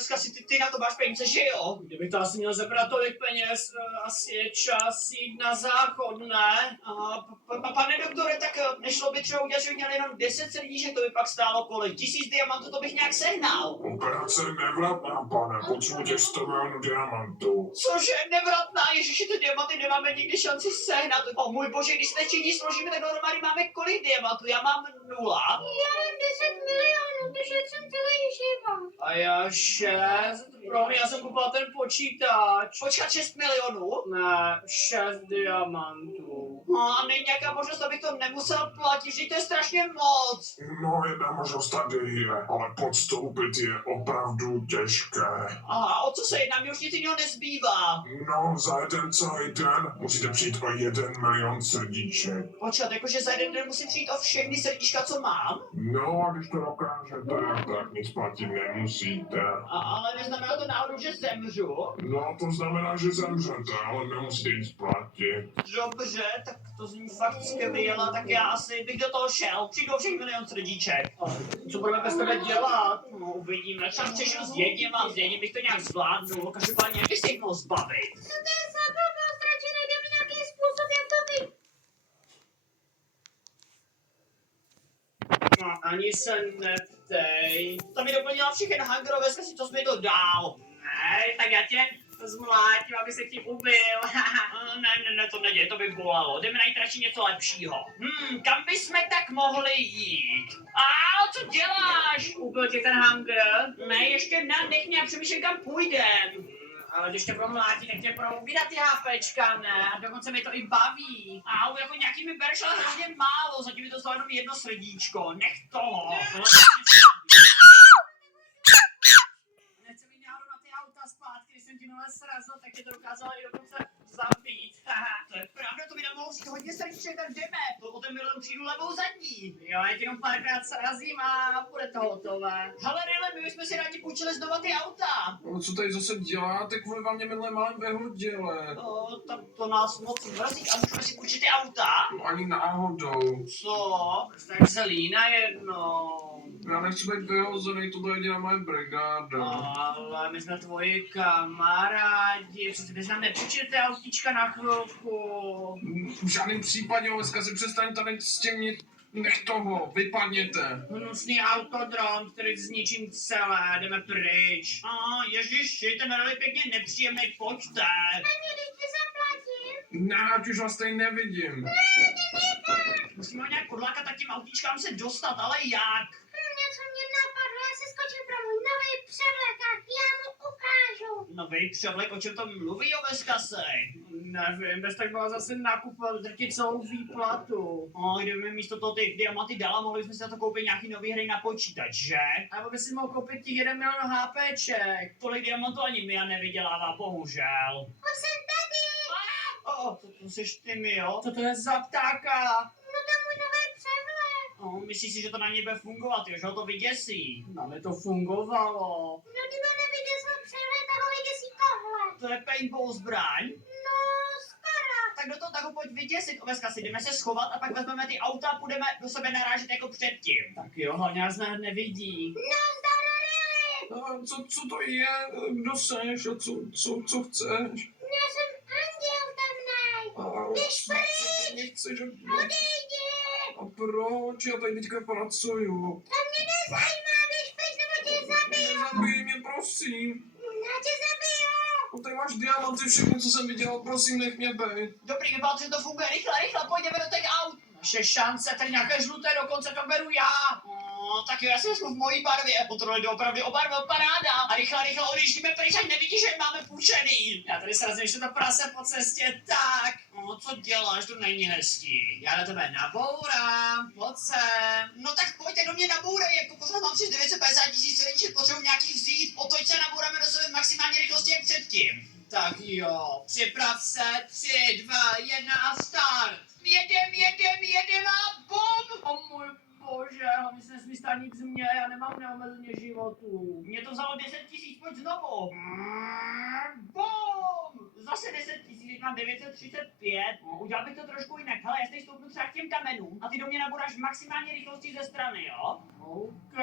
dneska si ty na to máš peníze, že jo? Kdybych to asi měl zabrat tolik peněz, asi je čas jít na záchod, ne? Pane doktore, tak nešlo by třeba udělat, že bych měl jenom 10 srdíček, to by pak stálo kolik? 1000 diamantů, to bych nějak sehnal. Operace nevratná, pane, potřebuji těch 100 milionů diamantů. Cože, nevratná, ježiši, ty diamanty nemáme nikdy šanci sehnat. O můj bože, když se všichni složíme, tak dohromady máme kolik diamantů? Já mám 0. Já mám 10 milionů, takže jsem celý život. A já 6. Promiň, já jsem koupil ten počítač. Počkat, 6 milionů? Ne, 6 diamantů. A není nějaká možnost, abych to nemusel platit, že to je strašně moc. No, jedna možnost tady je, ale podstoupit je opravdu těžké. A o co se jedná, mi už nic jiného nezbývá. No, za jeden celý den musíte přijít o 1 milion srdíček. Počkat, jakože za jeden den musím přijít o všechny srdíčka, co mám? No, a když to dokážete, tak nic platit nemusíte. Ale neznamená to náhodou, že zemřu? No, to znamená, že zemřete, ale nemusíte nic platit. Dobře, tak to zní fakt skvěle, tak já asi bych do toho šel. Přijdu o všech 1 milion srdíček. Co budeme bez tebe dělat? No, uvidíme, třeba přešel s jedním bych to nějak zvládnul, každopádně bych se jich mohl zbavit. Co to je za blbost, radši najdeme nějaký způsob, jak to vyjít. No, ani se neptej. To mi doplnila všechny hangerové zkazí, co jsi mi to dal. Ne, tak já tě zmlátím, aby se tím ubil. Ne, to neděje, to by bolelo. Jdeme najít radši něco lepšího. Kam bychom tak mohli jít? Co děláš? Ubil tě ten hunger? Ne, ještě ne, nech mě, já přemýšlím, kam půjdem. Ale když tě promlátí, tak tě budou vydat ty hápečka, ne? A dokonce mi to i baví. Jako nějaký mi bereš, ale hrozně málo, zatím mi to stalo jenom 1 srdíčko, nech toho. Nechci mít náhodou na ty auta zpátky, když jsem ti minule srazil, tak tě to dokázalo i dokonce zabít. To je pravda, to by nám mohlo vzít hodně srdíček, tak jdeme. O ten milion přijdu levou zadní. Jo, já tě jenom párkrát srazím a bude to hotové. Hele, Ryle, my bychom si rádi půjčili znova ty auta. No, co tady zase děláte? Kvůli vám mě minule málem vyhodili. Tak to nás moc mrzí a můžeme si půjčit ty auta? No, ani náhodou. Co? Tak zelí najednou. Já nechci být vyhozený, tohle je jediná moje brigáda. Ale my jsme tvoji kamarádi, přece bys nám nepůjčil ty autíčka na chvilku. V žádném případě, dneska si přestaň tady s tím mít. Nech toho, vypadněte. Hnusný autodrom, který zničím celé, jdeme pryč. Ježiši, ten Rally pěkně nepříjemný, pojďte. Ani když ti zaplatím. Ne, ať už vás tady nevidím. Musíme ho nějak odlákat tak těm autíčkám se dostat, ale jak? Něco mě napadlo, já si skočím pro můj nový převlek a já mu ukážu. Nový převlek, o čem to mluví o Veskasej? Nevím, bez tak byla zase nakupovat drtit celou výplatu. Kdyby mi místo toho ty diamanty dala, mohli jsme si na to koupit nějaký nový hry na počítač, že? A by si mohl koupit těch 1 milion HPček. Tolik diamantů ani Mia nevydělává, bohužel. Už jsem tady. To jsi ty mi, jo? Co to je za ptáka? No to je můj nový převlek. Myslíš si, že to na něj bude fungovat, jo? Že ho to vyděsí? Na mě to fungovalo. No kdyby neviděl převlek, tak ho vyděsí tohle. To je paintball zbraň? No, skoro. Tak do toho tak ho pojď vyděsit, Veskasej, jdeme se schovat a pak vezmeme ty auta a půjdeme do sebe narážet jako předtím. Tak jo, hlavně nás nevidí. Nazdar, Rily. A co to je? Kdo seš? A co chceš? Já jsem anděl temnej. A Běž pryč. nechci, že... Odejdi. A proč? Já tady teďka pracuju. To mě nezajímá, běž pryč, nebo tě zabiju. Nezabij mě, prosím. Já tě zabiju. No tady máš diamanty, všechno, co jsem viděl, prosím, nech mě bejt. Dobrý, vypadá to, že to funguje, rychle, pojďme do těch aut. Naše šance, tady nějaké žluté, dokonce to beru já. Tak jo, já jsem v mojí barvě. Potřebuji doopravdy obarvil, paráda. A rychle odjíždíme pryč, ať nevidíš, že je máme půjčený. Já tady srazím ještě to prase po cestě, tak. Co děláš, to není hezký. Já na tebe nabourám, pojď sem. No tak pojďte do mě nabourej, jako pořád mám přes 950 000 srdíček, potřebuji nějaký vzít. Otoď se nabouráme do sebe v maximální rychlosti jak předtím. Tak jo, připrav se, 3, 2, 1 a start. Jedem a bum! O můj bože, hlavně se nesmí stát nic mě, já nemám neomezeně životů. Mě to vzalo 10 000, pojď znovu. Bum! Zase 10 000, teď mám 935. Udělal bych to trošku jinak. Hele, já teď stoupnu třeba k těm kamenům a ty do mě nabouráš v maximální rychlosti ze strany, jo? OK,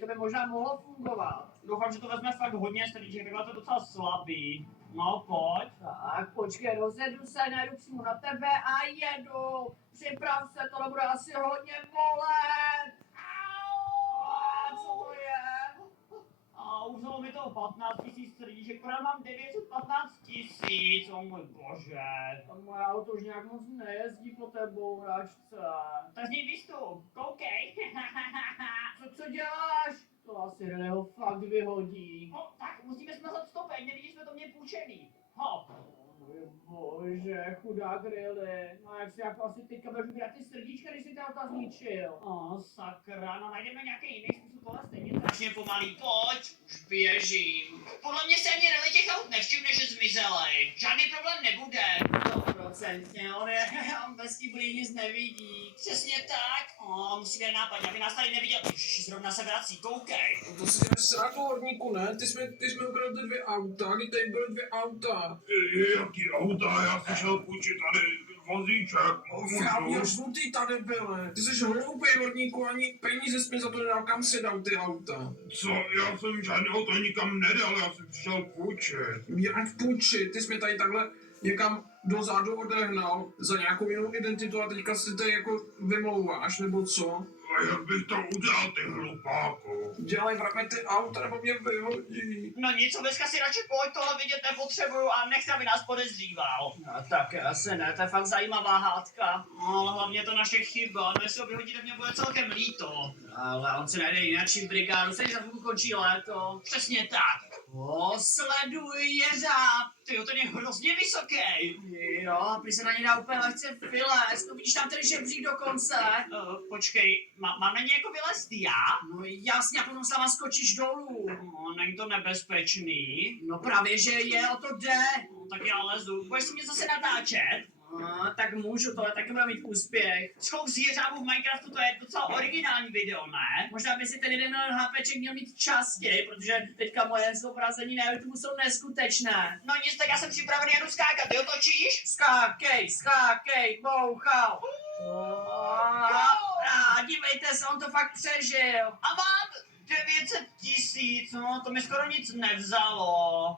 to by možná mohlo fungovat. Doufám, že to vezme fakt hodně strníček, takhle to je docela slabý. No, pojď. Tak, počkej, rozjedu se, najdu přímo na tebe a jedu. Připrav se, tohle bude asi hodně bolet. A co to je? A uzalo mi to 15 000 strníček, pořád mám 915 000, o můj bože. To moje auto už nějak moc nejezdí po té bouračce. Tak z ní vystup, koukej. Co děláš? To asi Reného fakt vyhodí. No, tak musíme smazat stopek, nevidíš, jsme to mě půjčený. Hop. Můj bože, chudák Riley. No jak si jako asi teďka budeš vybírat ty srdíčka, když si ta auta zničil. Sakra, no najdeme nějaký jiný způsob, tohle stejně strašně pomalý, pojď, už běžím. Podle mě se ani Riley těch aut nevšimne, že zmizelej. Žádný problém nebude. 100%, on bez tí blí nic nevidí. Přesně tak. Musíme nápadně, aby nás tady neviděl. Ježiš, zrovna se vrací, koukej. To si jdeme srát horníku, ne? Ty jsme ukradli 2 auta, kdy tady byly 2 auta. Jaký auta? Já si šel půjčit tady vozíček. Právě žlutý tady byly. Ty jsi hloupej horníku, ani peníze jsi mi za to nedal, kam si dal ty auta. Co? Já jsem žádný auto nikam nedal, já jsem přišel půjčit. Jak půjčit? Ty jsi mi tady takhle někam dozadu odehnal za nějakou jinou identitu a teďka si tady jako vymlouváš, nebo co? A jak bych to udělal, ty hlupáku? Dělej vrame ty auta, nebo mě vyhodí. No nic, dneska si radši pojď, tohle vidět nepotřebuju a nechci, aby nás podezříval. No tak asi ne, to je fakt zajímavá hádka. No, ale hlavně je to naše chyba, no jestli ho vyhodí, tak mě bude celkem líto. Ale on se najde jináčí brigádu, se za chvilku končí léto. Přesně tak. Sleduj jeřáb. Tyjo, ten je hrozně vysoký. Jo, a prý se na něj dá úplně lehce vylézt, to vidíš tam ten žebřík dokonce. Počkej, mám na něj jako vylézt já? No jasně, a potom sama skočíš dolů. No, není to nebezpečný. No právě, že je, o to jde. No, tak já lezu. Budeš si mě zase natáčet? Tak můžu, tohle taky bude mít úspěch. Schov z jeřábu v Minecraftu, to je docela originální video, ne? Možná by si ten 1 milion HPček měl mít častěji, protože teďka moje zobrazení na YouTube jsou neskutečné. No nic, tak já jsem připravený, jdu skákat, ty otočíš? Skákej, bouchal. A dívejte se, on to fakt přežil. A mám 900 000, no to mi skoro nic nevzalo.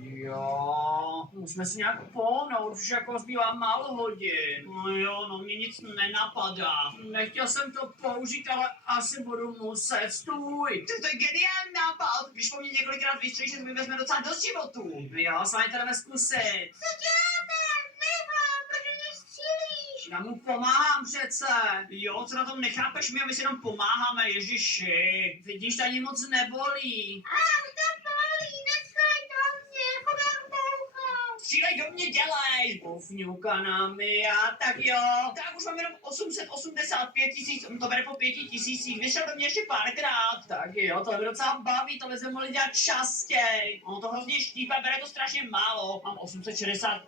Jo, musíme si nějak pohnout, už jako zbývá málo hodin. No jo, no mě nic nenapadá. Nechtěl jsem to použít, ale asi budu muset. Stůj! To je geniální nápad, když po mně několikrát vystřelíš, tak mi vezme docela dost životů. Jo, s vámi to jdeme zkusit. Co děláte? Nebo, proč mě střílíš? Já mu pomáhám přece. Jo, co na tom nechápeš, my si jenom pomáháme, ježiši. Vidíš, to ani moc nebolí. To bolí, nestřelej do mě, chudák bouchal. Střílej do mě, dělej. Pofňuka na mě, tak jo. Tak už mám jenom 885 000, to bere po 5 000, vyšel do mě ještě párkrát. Tak jo, to je docela baví, to bychom mohli dělat častěji. No to hrozně štípe, bere to strašně málo. Mám 860 000,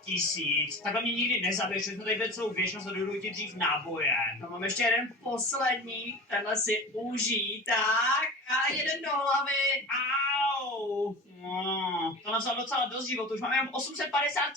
takhle mě nikdy nezabiješ, jsme tady byli celou věčnost a dojdou ti dřív náboje. No mám ještě jeden poslední, tenhle si užij, tak. A jeden do hlavy. Au! No, to nám vzal docela dost životu, už máme jenom 850 000.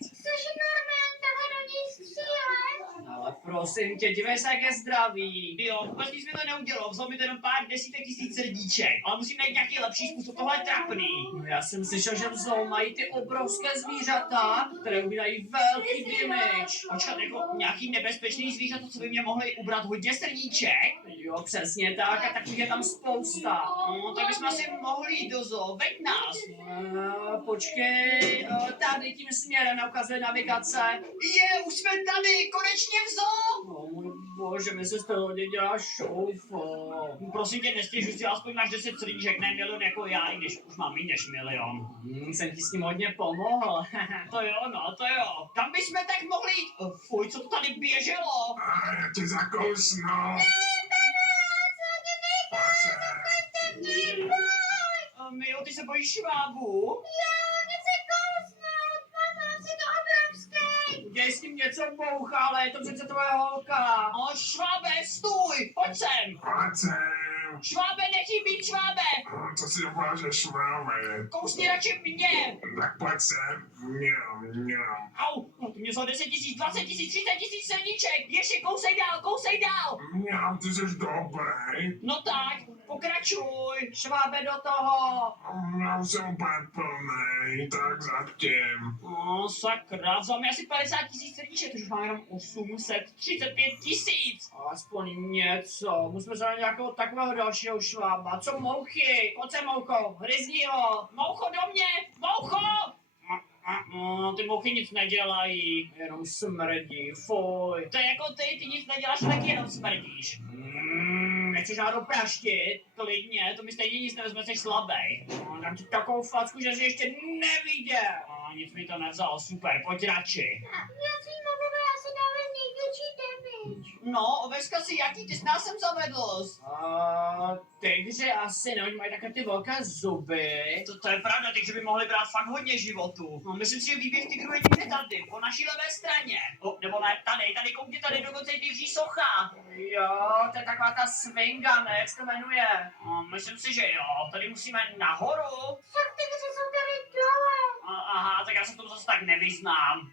Což normálně takhle do něj střílet? Ale prosím tě, dívej se, jak je zdravý. Jo, vůbec nic mi to neudělalo, vzal mi to jenom pár desítek tisíc srdíček, ale musím najít nějaký lepší způsob, tohle je trapný. No já jsem slyšel, že v zoo mají ty obrovské zvířata, které udělají velký damage. Počkat, jako nějaký nebezpečný zvířata, co by mě mohli ubrat hodně srdíček? Jo, přesně tak, a takových je tam spousta. No, tak bychom asi mohli jít do zoo, veď nás. Počkej, tady tím směrem ukazuje navigace. Už jsme tady, konečně v zoo! No můj bože, mi se z toho dělá šoufo. Prosím tě, nestěžuj si, aspoň máš 10 srdíček, ne milion jako já, i když už mám méně než milion. Jsem ti s tím hodně pomohl. To jo, no, to jo. Kam bychom tak mohli jít? Fuj, co to tady běželo? A já tě zakousnu. Mio, ty se bojíš švábu? Udělej s tím něco boucha, ale je to přece tvoje holka. O, švábe, stůj, pojď sem. Pojď sem. Švábe, nechci být švábe. Co si uvážeš, šváme? Kousni radši mě. Tak pojď sem. Mňam. Au, no to mě vzal 10 000, 20 000, 30 000 srdíček. Ještě kousej dál, kousej dál. Mňam, ty jsi dobrý. No tak, Pokračuj. Švábe do toho. Já už jsem úplně plnej, tak zatím. No sakra, vzal mi asi 50 000 srdíček, takže už mám jenom 835 000. Aspoň něco. Musíme se na nějakého takového dalšího švába. Co mouchy? Pojď se, moucho. Hryzni ho. Moucho do mě, moucho! No, ty mouchy nic nedělají. Jenom smrdí. Fuj. To je jako ty nic neděláš, taky jenom smrdíš. Nechceš náhodou praštit? Klidně, to mi stejně nic nevezme, jsi slabej. No, dám ti takovou facku, že jsi ještě neviděl. No, nic mi to nevzalo, super, pojď radši. Já svým mobilem asi dáme největší damage. No, oveska si jaký, ty jsi nás sem zavedl. Tygři asi ne, oni mají takové ty velké zuby. To je pravda, takže by mohli brát fakt hodně životů. No, myslím si, že výběh tygru je někde tady, po naší levé straně. Nebo ne, tady, koukni, tady dokonce je tygří socha. Jo, to je taková ta swinga, ne? Jak se to jmenuje? No, myslím si, že jo, tady musíme nahoru. Však ty kři jsou tady dole. Aha, tak já se v tom zase tak nevyznám.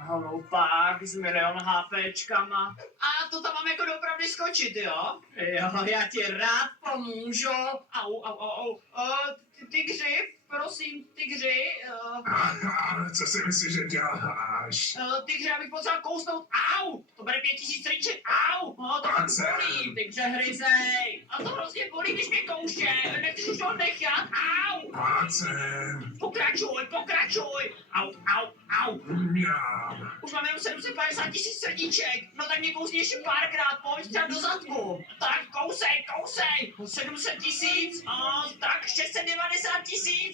Hloupák s milion HPčkama. A to tam mám jako doopravdy skočit, jo? Jo, já ti rád pomůžu. Au. Tygři, prosím, tygři. Co si myslíš, že děláš? Tygři, abych potřeboval kousnout. Au! To bere 5000 srdíček. Au! No, to fakt bolí. Tygře hryzej. A to hrozně bolí, když mě kouše. Nechceš už ho nechat? Au! Pojď sem. Pokračuj. Au. Mňam. Už mám jenom 750 000 srdíček. No tak mě kousni ještě párkrát, pojď třeba do zadku. Tak kousej. 700 000. Tak 690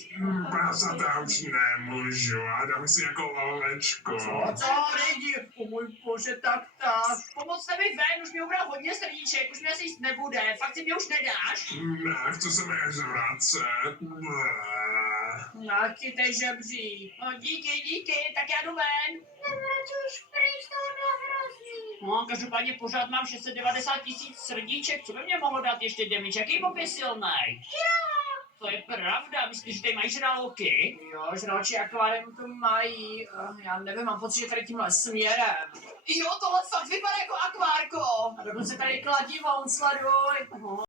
000. Prasata už nemůžu, a dám si jako lalečko. Co lidi? O můj bože, tak. Pomocte mi ven, už mi ubral hodně srdíček, už mi asi jíst nebude. Fakt si mě už nedáš? Nechci se mi zvracet. Nachytej žebří. No díky, tak já jdu ven. Radši už pryč, to bylo hrozný. No, každopádně pořád mám 690 000 srdíček, co by mě mohlo dát ještě damage, jaký mob je silnej? To je pravda, myslíš, že tady mají žraloky? Jo, žraločí akvárium to mají. Já nevím, mám pocit, že tady tímhle směrem. Jo, tohle fakt vypadá jako akvárko. A dokonce tady kladivo, sleduj.